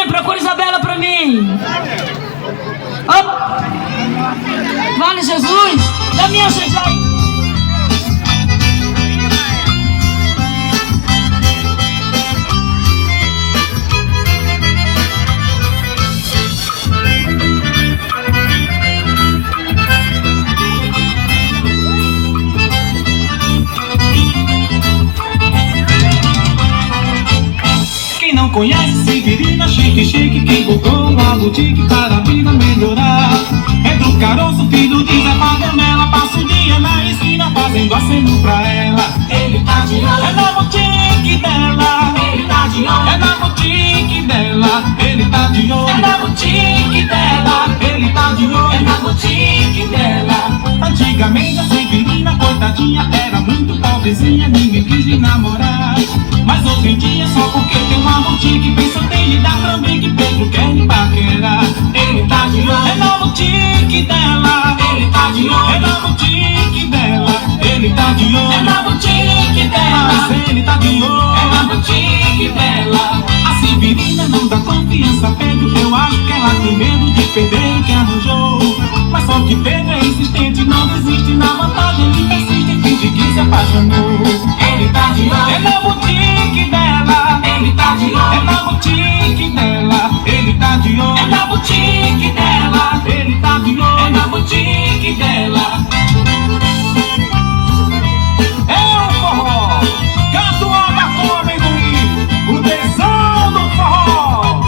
Isabela, procura Isabela pra mim. Opa. Vale Jesus, da minha chegada. Quem não conhece Severina Chique Chique, quem comprou uma boutique para a vida melhorar. É do Caroço, filho de Zé Paganela, passa o dia na esquina fazendo aceno pra ela. Ele tá de olho, é na boutique dela. Ele tá de olho, é na boutique dela. Ele tá de olho, é na boutique dela. Ele tá de olho, é na boutique dela. Antigamente a Severina, coitadinha, era muito pobrezinha, ninguém quis de namorar. Mas hoje em dia, só porque tem uma boutique, pensam em lhe dar também que Pedro quer me paquerar. Ele tá de olho, é na boutique dela. Ele tá de olho, é na boutique dela. Ele tá de olho, é na boutique dela. Mas ele tá de olho, é na boutique dela. A Severina não dá confiança a Pedro, eu acho que ela tem medo de perder o que arranjou. Mas só que Pedro é insistente, não desiste, na vantagem ele persiste e finge que se apaixonou. Ele tá de olho, é na boutique dela. Ele tá de olho, é na boutique dela. Ele tá de olho, é na boutique dela. Ele tá de olho, é na boutique dela. É o forró, Catuaba com amendoim, o tesão do forró.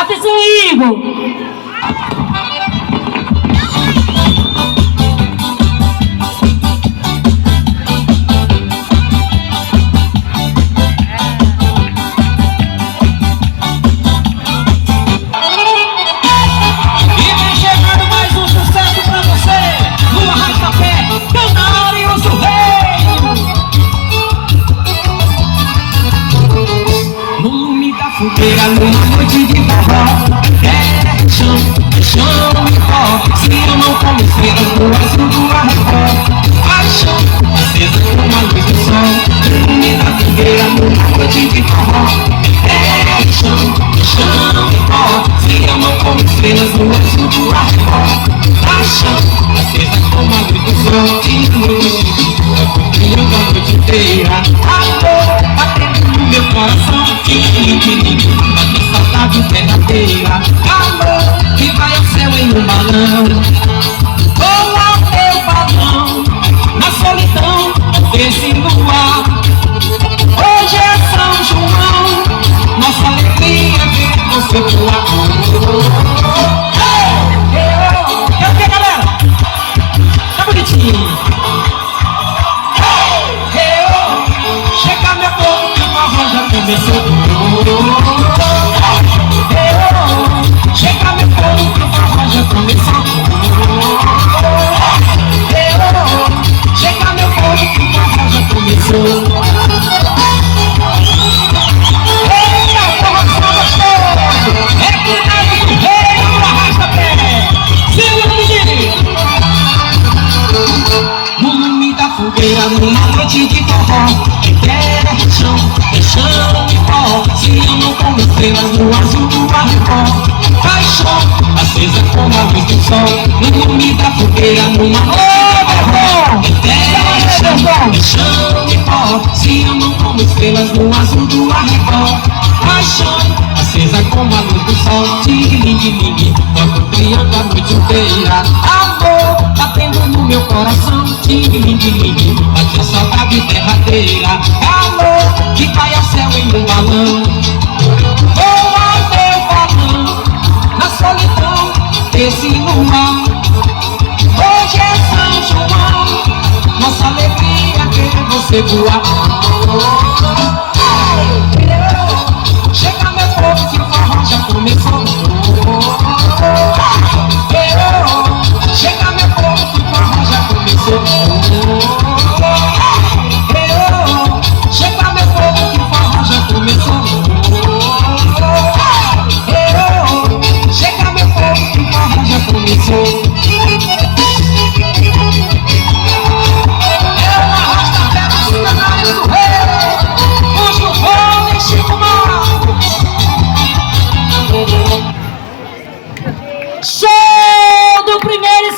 Atenção, Igor. Numa noite de forró, é chão e pó. Se eu não conhecer as ruas do arrebó, paixão acesa como a luz do sol. Lume da fogueira numa noite de forró, é chão e pó. Se eu não conhecer as ruas do arrebó, paixão acesa como a luz do sol. E noite, eu brilhando a noite inteira. Amor batendo no meu coração. Mas saudade verdadeira, amor que vai ao céu em um balão, ou ao teu balão, na solidão desse luar. Hoje é São João, nossa alegria ver você voar. Quer o que, galera? Tá bonitinho. Chega meu povo que o forró já começou. Chega meu povo que o forró já começou. Chega meu povo que o forró já começou. Eita, forró só gostoso. É que nada do rei do arrasta-pé. Segura no lume da fogueira, numa noite de forró. É chão e pó. Se eu não conhecer as ruas do arrebó, paixão acesa como a luz do sol. No lume da fogueira, numa noite é chão e pó. Se eu não conhecer as ruas do arrebó, paixão acesa como a luz do sol. Tig-ling-ling, toco triângulo a noite inteira. Amor batendo no meu coração. Tig-ling-ling, bate a saudade derradeira. Amor que vai ao céu em um balão, ou ao teu balão, na solidão desse luar. Hoje é São João, nossa alegria ver você voar.